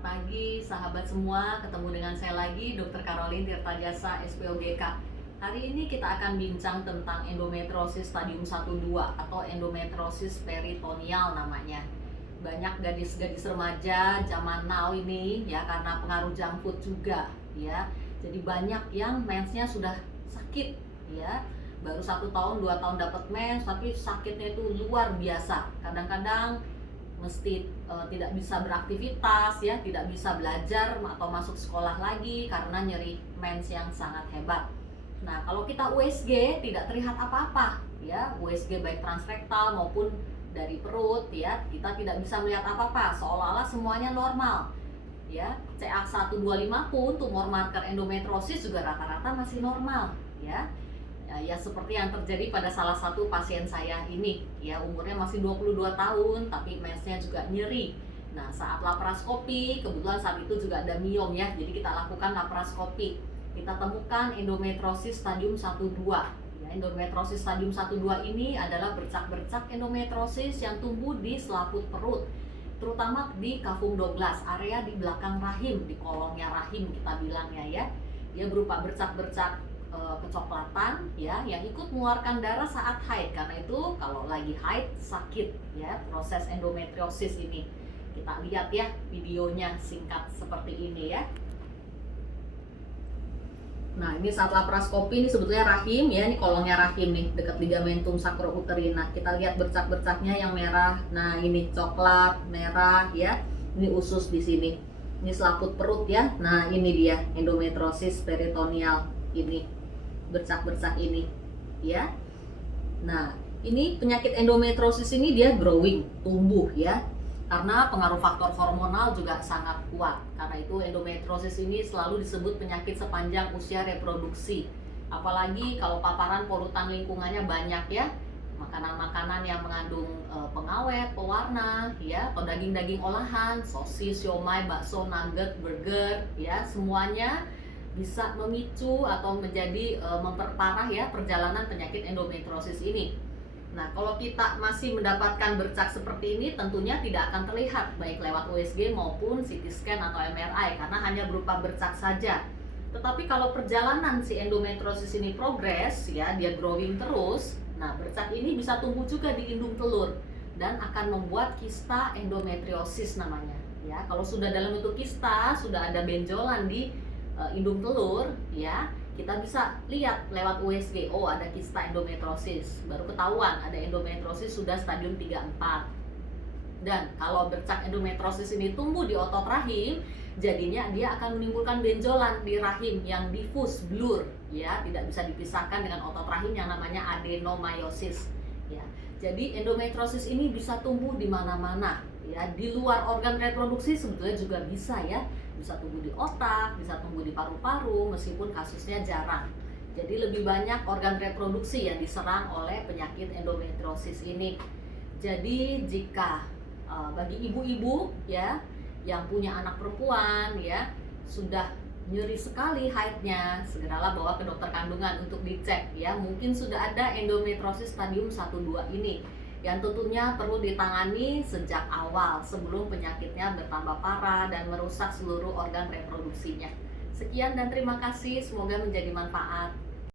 pagi sahabat semua, ketemu dengan saya lagi Dr. Caroline Tirtajasa SPOGK. Hari ini kita akan bincang tentang endometriosis stadium 1-2 atau endometriosis peritoneal namanya. Banyak gadis-gadis remaja zaman now ini ya, karena pengaruh junk food juga ya. Jadi banyak yang mensnya sudah sakit ya. Baru 1 tahun 2 tahun dapat mens, tapi sakitnya itu luar biasa. Kadang-kadang mesti tidak bisa beraktivitas ya, tidak bisa belajar atau masuk sekolah lagi karena nyeri mens yang sangat hebat. Nah, kalau kita USG tidak terlihat apa-apa ya, USG baik transrektal maupun dari perut ya, kita tidak bisa melihat apa-apa, seolah-olah semuanya normal ya. CA125 pun tumor marker endometriosis juga rata-rata masih normal ya. Ya seperti yang terjadi pada salah satu pasien saya ini ya, umurnya masih 22 tahun tapi mensnya juga nyeri. Nah, saat laparoskopi, kebetulan saat itu juga ada miom ya, jadi kita lakukan laparoskopi, kita temukan endometriosis stadium 1-2 ya. Endometriosis stadium 1-2 ini adalah bercak-bercak endometriosis yang tumbuh di selaput perut, terutama di cavum Douglas, area di belakang rahim, di kolongnya rahim kita bilangnya ya. Dia berupa bercak-bercak kecoklatan ya, yang ikut mengeluarkan darah saat haid. Karena itu kalau lagi haid sakit ya proses endometriosis ini. Kita lihat ya videonya singkat seperti ini ya. Nah, ini saat laparoskopi, ini sebetulnya rahim ya, ini kolongnya rahim nih, dekat ligamentum sacrouterina. Kita lihat bercak-bercaknya yang merah. Nah, ini coklat, merah ya. Ini usus di sini. Ini selaput perut ya. Nah, ini dia endometriosis peritoneal ini. Bercak-bercak ini ya. Nah, ini penyakit endometriosis ini dia growing, tumbuh ya, karena pengaruh faktor hormonal juga sangat kuat. Karena itu endometriosis ini selalu disebut penyakit sepanjang usia reproduksi, apalagi kalau paparan polutan lingkungannya banyak ya, makanan-makanan yang mengandung pengawet, pewarna ya, atau daging-daging olahan, sosis, siomay, bakso, nugget, burger ya, semuanya bisa memicu atau menjadi memperparah ya perjalanan penyakit endometriosis ini. Nah, kalau kita masih mendapatkan bercak seperti ini, tentunya tidak akan terlihat baik lewat USG maupun CT scan atau MRI karena hanya berupa bercak saja. Tetapi kalau perjalanan si endometriosis ini progres ya, dia growing terus, nah bercak ini bisa tumbuh juga di indung telur dan akan membuat kista endometriosis namanya ya. Kalau sudah dalam bentuk kista, sudah ada benjolan di indung telur ya, kita bisa lihat lewat USG, oh ada kista endometriosis, baru ketahuan ada endometriosis sudah stadium 3-4. Dan kalau bercak endometriosis ini tumbuh di otot rahim, jadinya dia akan menimbulkan benjolan di rahim yang difus, blur ya, tidak bisa dipisahkan dengan otot rahim yang namanya adenomyosis ya. Jadi endometriosis ini bisa tumbuh di mana-mana ya, di luar organ reproduksi sebetulnya juga bisa ya, bisa tumbuh di otak, bisa tumbuh di paru-paru, meskipun kasusnya jarang. Jadi lebih banyak organ reproduksi yang diserang oleh penyakit endometriosis ini. Jadi jika bagi ibu-ibu ya yang punya anak perempuan ya, sudah nyeri sekali haidnya, segeralah bawa ke dokter kandungan untuk dicek ya. Mungkin sudah ada endometriosis stadium 1-2 ini, yang tentunya perlu ditangani sejak awal sebelum penyakitnya bertambah parah dan merusak seluruh organ reproduksinya. Sekian dan terima kasih, semoga menjadi manfaat.